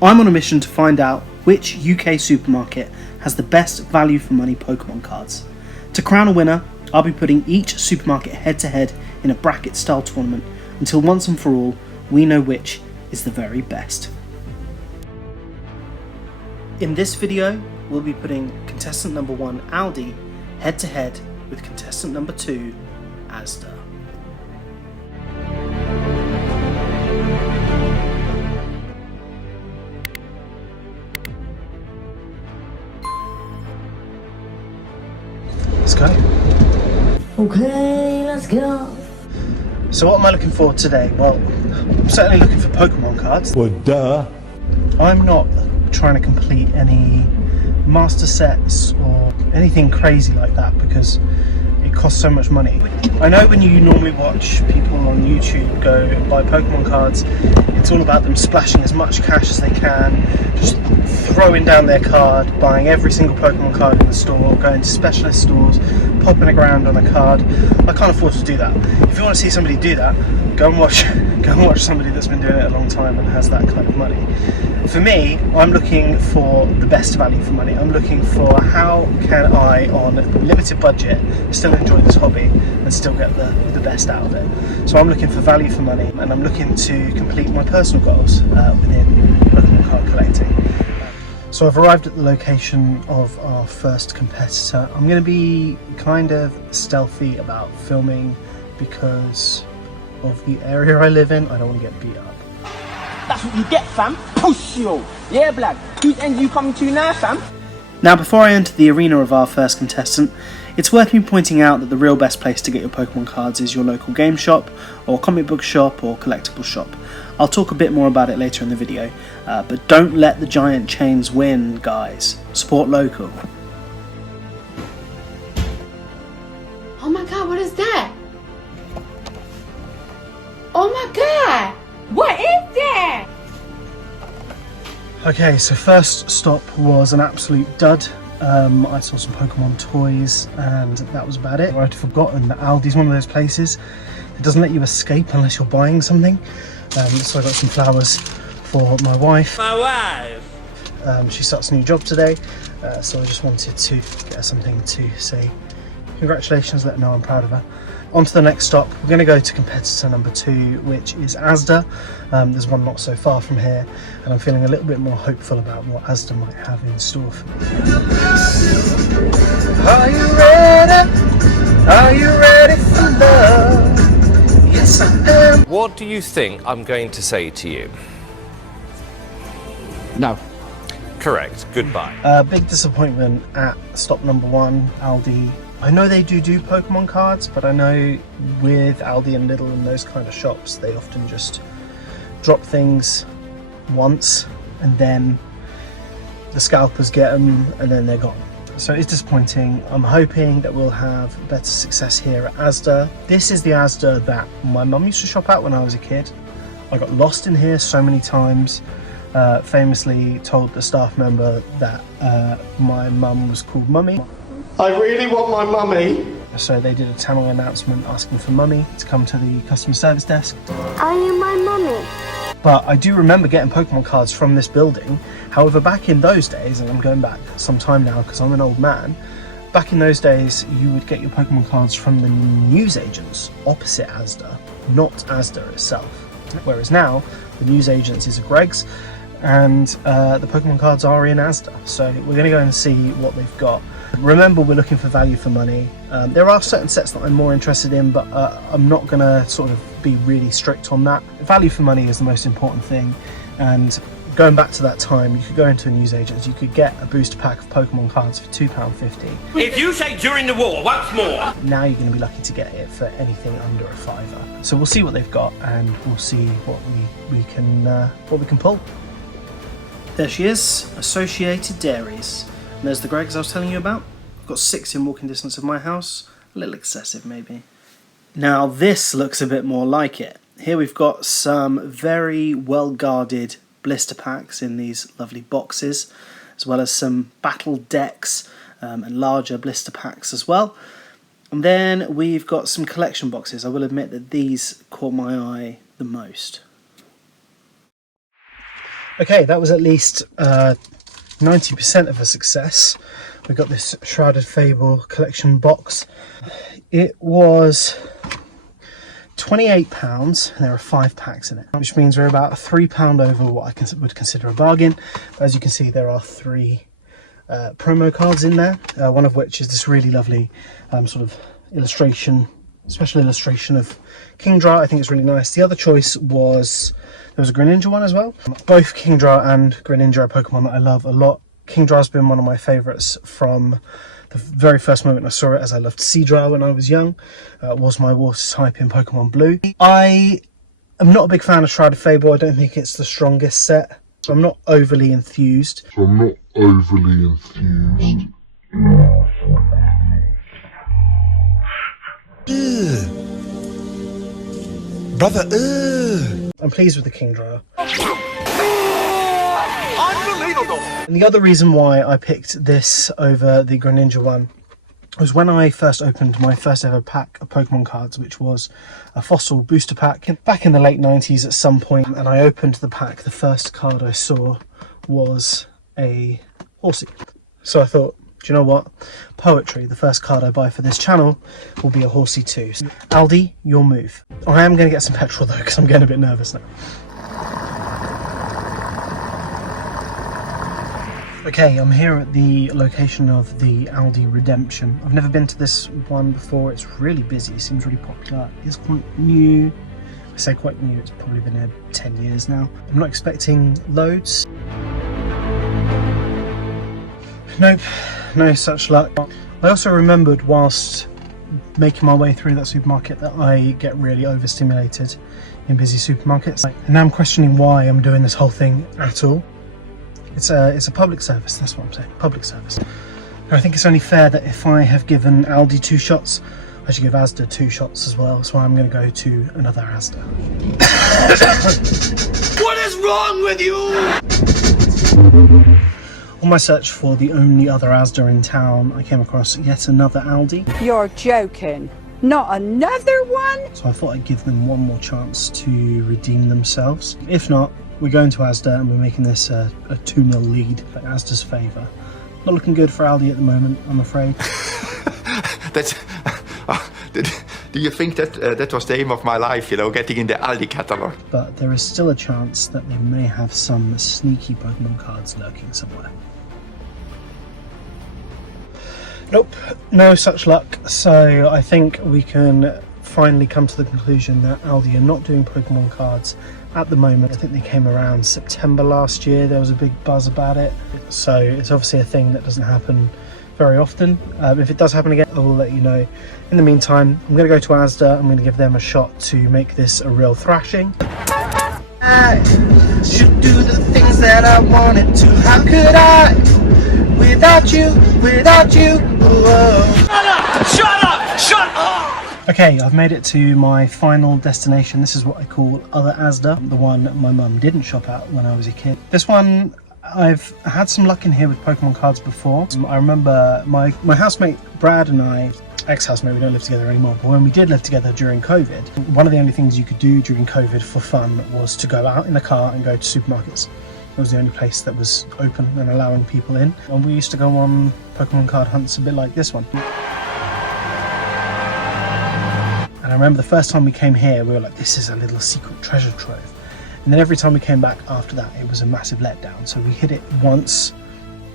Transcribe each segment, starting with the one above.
I'm on a mission to find out which UK supermarket has the best value for money Pokemon cards. To crown a winner, I'll be putting each supermarket head to head in a bracket style tournament until once and for all we know which is the very best. In this video, we'll be putting contestant number 1 ALDI head to head with contestant number 2 ASDA. Let's go. Okay, let's go. So what am I looking for today? Well, I'm certainly looking for Pokemon cards. Well, duh. I'm not trying to complete any master sets or anything crazy like that because it costs so much money. I know when you normally watch people on YouTube go and buy Pokemon cards, it's all about them splashing as much cash as they can, just throwing down their card, buying every single Pokemon card in the store, going to specialist stores, popping a grand on a card. I can't afford to do that. If you want to see somebody do that, go and watch somebody that's been doing it a long time and has that kind of money. For me, I'm looking for the best value for money. I'm looking for how can I, on a limited budget, still enjoy this hobby and still get the best out of it. So I'm looking for value for money, and I'm looking to complete my personal goals within Pokemon card collecting. So I've arrived at the location of our first competitor. I'm going to be kind of stealthy about filming because of the area I live in. I don't want to get beat up. That's what you get, fam. Push you. Yeah, blood. Whose end you coming to now, fam? Now, before I enter the arena of our first contestant, it's worth me pointing out that the real best place to get your Pokemon cards is your local game shop, or comic book shop, or collectible shop. I'll talk a bit more about it later in the video, but don't let the giant chains win, guys. Support local. Oh my god, what is that? Oh my god! What is that? Okay, so first stop was an absolute dud. I saw some Pokemon toys and that was about it. I'd forgotten that Aldi's one of those places that doesn't let you escape unless you're buying something. So I got some flowers for my wife. My wife! She starts a new job today, so I just wanted to get her something to say congratulations, let her know I'm proud of her. On to the next stop, we're going to go to competitor number 2, which is ASDA. There's one not so far from here, and I'm feeling a little bit more hopeful about what ASDA might have in store for me. Are you ready? Are you ready for love? Yes, I am. What do you think I'm going to say to you? No. Correct. Goodbye. Big disappointment at stop number 1, ALDI. I know they do Pokemon cards, but I know with Aldi and Lidl and those kind of shops, they often just drop things once and then the scalpers get them and then they're gone. So it's disappointing. I'm hoping that we'll have better success here at ASDA. This is the ASDA that my mum used to shop at when I was a kid. I got lost in here so many times. Famously told the staff member that my mum was called Mummy. I really want my mummy. So they did a channel announcement asking for Mummy to come to the customer service desk. Are you my mummy? But I do remember getting Pokemon cards from this building. However, back in those days, and I'm going back some time now because I'm an old man, back in those days you would get your Pokemon cards from the newsagents opposite ASDA, not ASDA itself. Whereas now, the newsagents is a Greggs, and the Pokemon cards are in ASDA. So we're going to go and see what they've got. Remember, we're looking for value for money. There are certain sets that I'm more interested in, but I'm not going to sort of be really strict on that. Value for money is the most important thing, and going back to that time, you could go into a newsagent, you could get a booster pack of Pokemon cards for £2.50. If you say during the war, once more. Now you're going to be lucky to get it for anything under a £5. So we'll see what they've got, and we'll see what we can pull. There she is, Associated Dairies. And there's the Greggs I was telling you about. I've got 6 in walking distance of my house. A little excessive, maybe. Now this looks a bit more like it. Here we've got some very well guarded blister packs in these lovely boxes, as well as some battle decks and larger blister packs as well. And then we've got some collection boxes. I will admit that these caught my eye the most. Okay, that was at least 90% of a success. We got this Shrouded Fable collection box. It was £28 and there are 5 packs in it, which means we're about £3 over what I would consider a bargain. As you can see, there are 3 promo cards in there, one of which is this really lovely sort of illustration, special illustration of Kingdra. I think it's really nice. The other choice was, there was a Greninja one as well. Both Kingdra and Greninja are Pokemon that I love a lot. Kingdra's been one of my favourites from the very first moment I saw it, as I loved Seadra when I was young. It was my water type in Pokemon Blue. I am not a big fan of Shrouded Fable. I don't think it's the strongest set, so I'm not overly enthused. Brother, I'm pleased with the Kingdra. And the other reason why I picked this over the Greninja one was when I first opened my first ever pack of Pokemon cards, which was a Fossil booster pack back in the late 90s at some point, and I opened the pack. The first card I saw was a Horsey. So I thought, do you know what? Poetry, the first card I buy for this channel will be a Horsey too. Aldi, your move. I am going to get some petrol though, because I'm getting a bit nervous now. Okay, I'm here at the location of the Aldi Redemption. I've never been to this one before. It's really busy, it seems really popular. It's quite new. I say quite new, it's probably been here 10 years now. I'm not expecting loads. Nope, no such luck. I also remembered whilst making my way through that supermarket that I get really overstimulated in busy supermarkets. And now I'm questioning why I'm doing this whole thing at all. It's a public service, that's what I'm saying, public service. And I think it's only fair that if I have given Aldi 2 shots, I should give ASDA 2 shots as well, so I'm going to go to another ASDA. what is wrong with you? On my search for the only other ASDA in town, I came across yet another Aldi. You're joking. Not another one? So I thought I'd give them one more chance to redeem themselves. If not, we're going to ASDA and we're making this a 2-0 lead in ASDA's favour. Not looking good for Aldi at the moment, I'm afraid. Do you think that that was the aim of my life, you know, getting in the Aldi catalogue? But there is still a chance that they may have some sneaky Pokemon cards lurking somewhere. Nope, no such luck. So I think we can finally come to the conclusion that Aldi are not doing Pokemon cards at the moment. I think they came around September last year. There was a big buzz about it. So it's obviously a thing that doesn't happen very often. If it does happen again, I will let you know. In the meantime, I'm going to go to ASDA. I'm going to give them a shot to make this a real thrashing. I should do the things that I wanted to. How could I? Without you, whoa. Shut up! Shut up! Okay, I've made it to my final destination. This is what I call other ASDA, the one my mum didn't shop at when I was a kid. This one, I've had some luck in here with Pokemon cards before. I remember my housemate Brad and I, ex-housemate, we don't live together anymore, but when we did live together during COVID, one of the only things you could do during COVID for fun was to go out in the car and go to supermarkets. It was the only place that was open and allowing people in. And we used to go on Pokemon card hunts a bit like this one. And I remember the first time we came here, we were like, this is a little secret treasure trove. And then every time we came back after that, it was a massive letdown. So we hit it once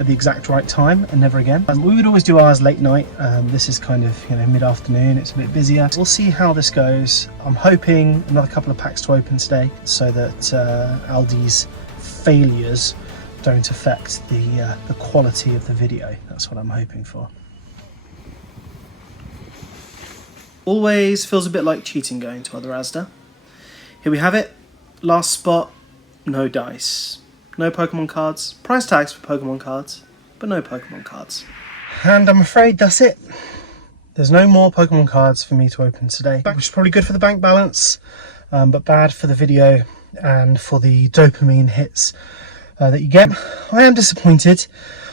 at the exact right time and never again. We would always do ours late night. This is kind of, you know, mid-afternoon, it's a bit busier. We'll see how this goes. I'm hoping another couple of packs to open today so that Aldi's failures don't affect the quality of the video. That's what I'm hoping for. Always feels a bit like cheating going to other ASDA. Here we have it. Last spot, no dice. No Pokemon cards. Price tags for Pokemon cards, but no Pokemon cards. And I'm afraid that's it. There's no more Pokemon cards for me to open today, which is probably good for the bank balance, but bad for the video and for the dopamine hits that you get. I am disappointed.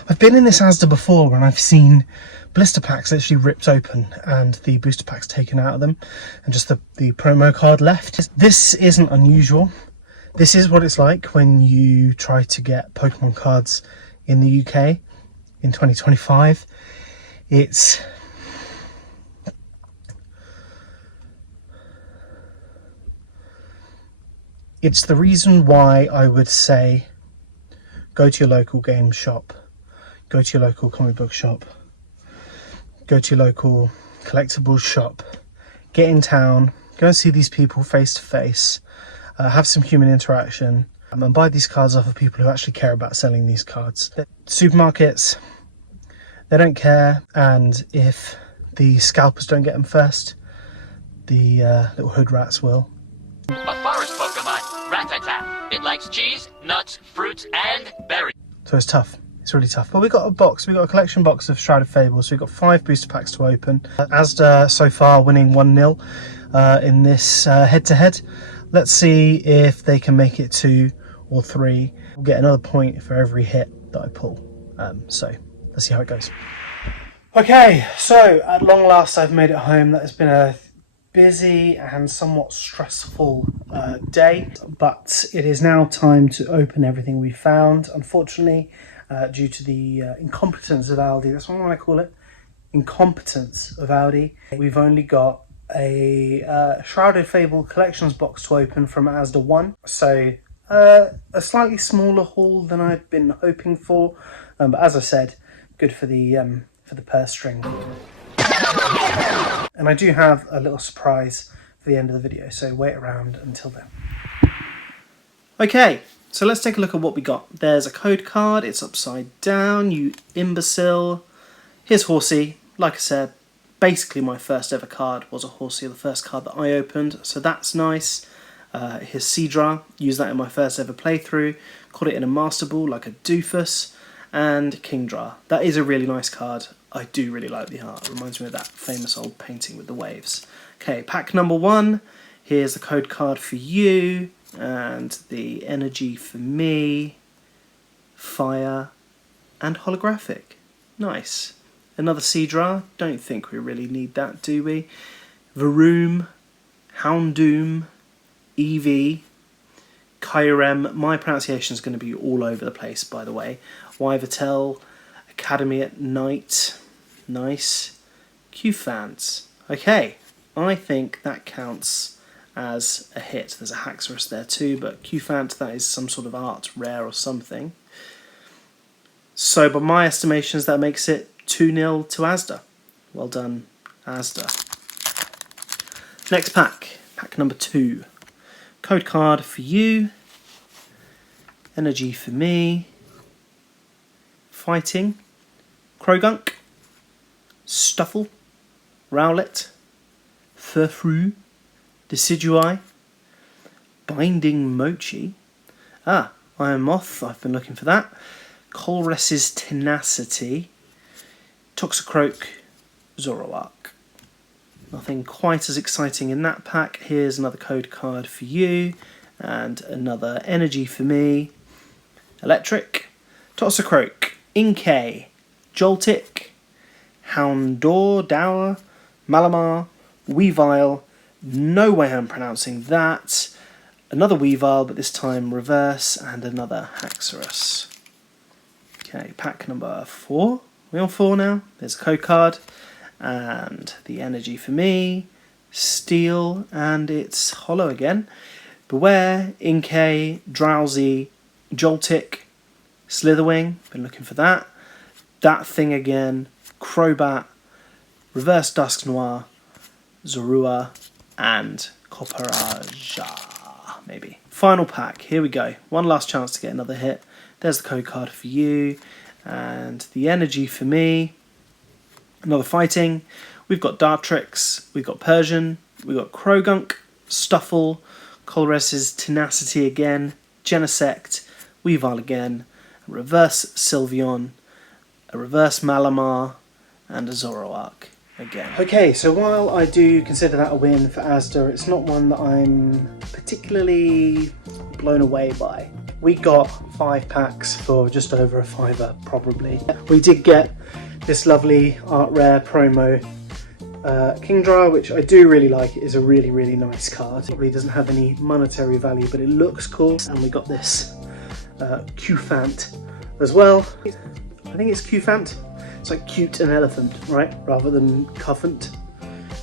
I've been in this ASDA before and I've seen blister packs literally ripped open and the booster packs taken out of them and just the promo card left. This isn't unusual. This is what it's like when you try to get Pokemon cards in the UK in 2025. It's the reason why I would say go to your local game shop, go to your local comic book shop, go to your local collectibles shop, get in town, go and see these people face to face, have some human interaction, and buy these cards off of people who actually care about selling these cards. Supermarkets, they don't care, and if the scalpers don't get them first, the little hood rats will. A forest Pokemon, Rattata. It likes cheese, nuts, fruits, and berries. So it's tough. It's really tough. But we got a box. We got a collection box of Shrouded Fables. So we've got 5 booster packs to open. ASDA so far winning 1-0 in this head-to-head. Let's see if they can make it 2 or 3. We'll get another point for every hit that I pull. So let's see how it goes. Okay, so at long last I've made it home. That has been a busy and somewhat stressful day, but it is now time to open everything we found. Unfortunately, due to the incompetence of ALDI, that's what I'm going to call it, incompetence of ALDI, we've only got a Shrouded Fable collections box to open from ASDA 1, so a slightly smaller haul than I've been hoping for, but as I said, good for the purse string. And I do have a little surprise for the end of the video, so wait around until then. Okay, so let's take a look at what we got. There's a code card, it's upside down, you imbecile. Here's Horsey. Like I said, basically my first ever card was a Horsey, the first card that I opened, so that's nice. Here's Seadra, used that in my first ever playthrough, caught it in a Master Ball like a doofus, and Kingdra. That is a really nice card. I do really like the art. It reminds me of that famous old painting with the waves. Okay, pack number 1. Here's the code card for you, and the energy for me, fire, and holographic. Nice. Another Seadra. Don't think we really need that, do we? Varoom, Houndoom, Eevee, Kyurem. My pronunciation is going to be all over the place, by the way. Wyvertel, Academy at Night. Nice. Q-Fans. Okay, I think that counts as a hit. There's a Haxorus there too, but Q-Fant, that is some sort of art rare or something. So by my estimations, that makes it 2-0 to ASDA. Well done, ASDA. Next pack, pack number 2. Code card for you, energy for me, fighting, Krogunk, Stuffle, Rowlet, Furfrou, Decidueye, Binding Mochi, Iron Moth, I've been looking for that, Colress's Tenacity, Toxicroak, Zoroark. Nothing quite as exciting in that pack. Here's another code card for you, and another energy for me, Electric, Toxicroak, Inkay, Joltik, Houndour, Dower, Malamar, Weavile, no way I'm pronouncing that, another Weavile but this time reverse, and another Haxorus. Okay, pack number 4. We're on 4 now. There's a code card, and the energy for me, Steel, and it's hollow again. Beware, Inkay, Drowsy, Joltik, Slitherwing, been looking for that. That thing again, Crobat, Reverse Dusknoir, Zorua, and Copperaja, maybe. Final pack, here we go. One last chance to get another hit. There's the code card for you, and the energy for me. Another fighting. We've got Dartrix, we've got Persian, we've got Krogunk, Stuffle, Colress's Tenacity again, Genesect, Weavile again, a reverse Sylveon, a reverse Malamar, and a Zoroark again. Okay, so while I do consider that a win for ASDA, it's not one that I'm particularly blown away by. We got 5 packs for just over a £5 probably. We did get this lovely art rare promo Kingdra, which I do really like. It is a really, really nice card. Probably doesn't have any monetary value, but it looks cool. And we got this Qfant as well. I think it's Qfant. It's like cute and elephant, right? Rather than cuffant.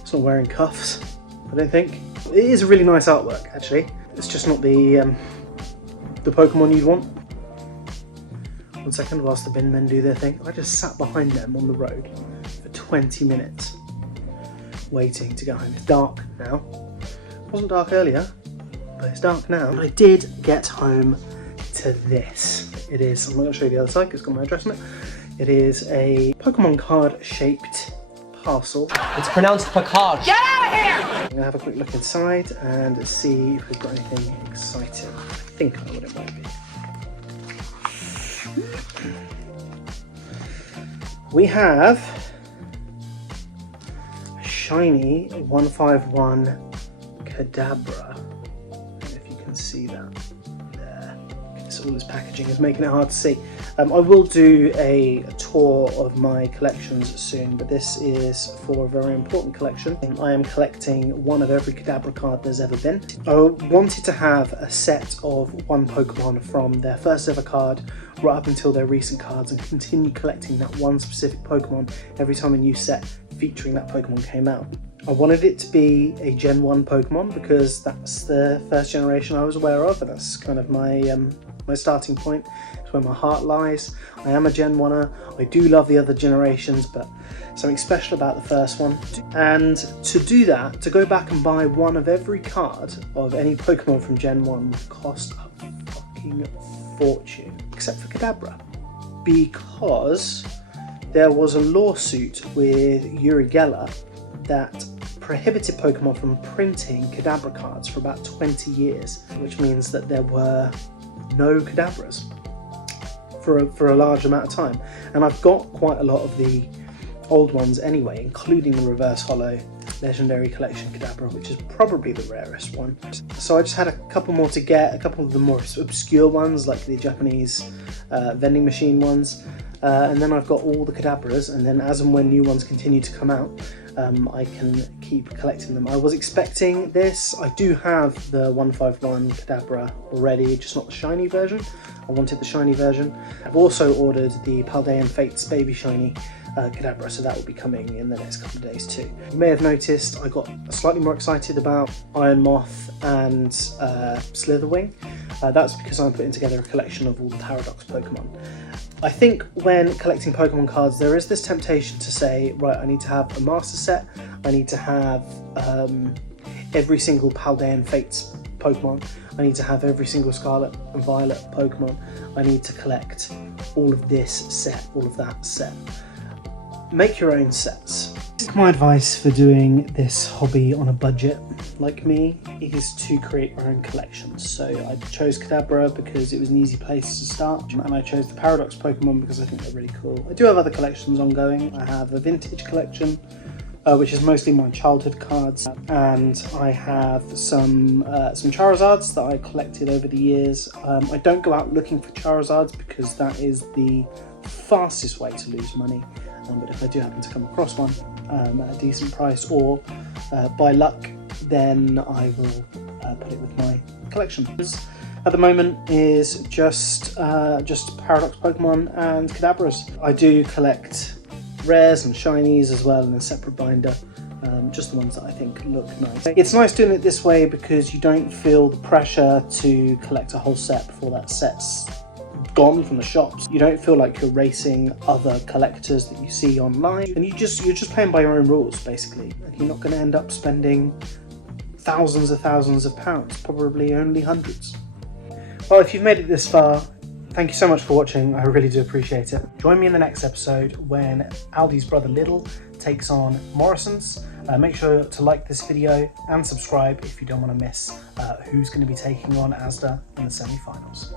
It's not wearing cuffs, I don't think. It is a really nice artwork, actually. It's just not the Pokemon you'd want. 1 second whilst the bin men do their thing. I just sat behind them on the road for 20 minutes waiting to go home. It's dark now. It wasn't dark earlier, but it's dark now. But I did get home to this. It is, I'm not going to show you the other side because it's got my address on it. It is a Pokemon card shaped parcel. It's pronounced Picard. Get out of here! I'm going to have a quick look inside and see if we've got anything exciting. I think I know what it might be. We have a shiny 151 Kadabra. I don't know if you can see that there. So all this packaging is making it hard to see. I will do a tour of my collections soon, but this is for a very important collection. I am collecting one of every Kadabra card there's ever been. I wanted to have a set of one Pokemon from their first ever card right up until their recent cards and continue collecting that one specific Pokemon every time a new set featuring that Pokemon came out. I wanted it to be a Gen 1 Pokemon because that's the first generation I was aware of, and that's kind of my my starting point. It's where my heart lies. I am a Gen 1er. I do love the other generations, but something special about the first one. And to do that, to go back and buy one of every card of any Pokemon from Gen 1 would cost a fucking fortune, except for Kadabra, because there was a lawsuit with Uri Geller that prohibited Pokemon from printing Kadabra cards for about 20 years, which means that there were no Kadabras for a large amount of time. And I've got quite a lot of the old ones anyway, including the reverse holo legendary collection Kadabra, which is probably the rarest one. So I just had a couple more to get, a couple of the more obscure ones like the Japanese vending machine ones, and then I've got all the Kadabras, and then as and when new ones continue to come out, I can keep collecting them. I was expecting this. I do have the 151 Kadabra already, just not the shiny version. I wanted the shiny version. I've also ordered the Paldean Fates Baby Shiny Kadabra, so that will be coming in the next couple of days too. You may have noticed I got slightly more excited about Iron Moth and Slitherwing. That's because I'm putting together a collection of all the Paradox Pokemon. I think when collecting Pokemon cards, there is this temptation to say, right, I need to have a master set, I need to have every single Paldean Fates Pokemon, I need to have every single Scarlet and Violet Pokemon, I need to collect all of this set, all of that set. Make your own sets. My advice for doing this hobby on a budget like me is to create your own collections. So I chose Kadabra because it was an easy place to start, and I chose the Paradox Pokemon because I think they're really cool. I do have other collections ongoing. I have a vintage collection, which is mostly my childhood cards, and I have some Charizards that I collected over the years. I don't go out looking for Charizards because that is the fastest way to lose money. But if I do happen to come across one at a decent price, or by luck, then I will put it with my collection. At the moment is just Paradox Pokemon and Kadabras. I do collect rares and shinies as well in a separate binder, just the ones that I think look nice. It's nice doing it this way because you don't feel the pressure to collect a whole set before that set's gone from the shops. You don't feel like you're racing other collectors that you see online, and you're just playing by your own rules basically, and you're not going to end up spending thousands of pounds, probably only hundreds. Well, if you've made it this far, thank you so much for watching. I really do appreciate it. Join me in the next episode when Aldi's brother Lidl takes on Morrison's. Make sure to like this video and subscribe if you don't want to miss who's going to be taking on ASDA in the semi-finals.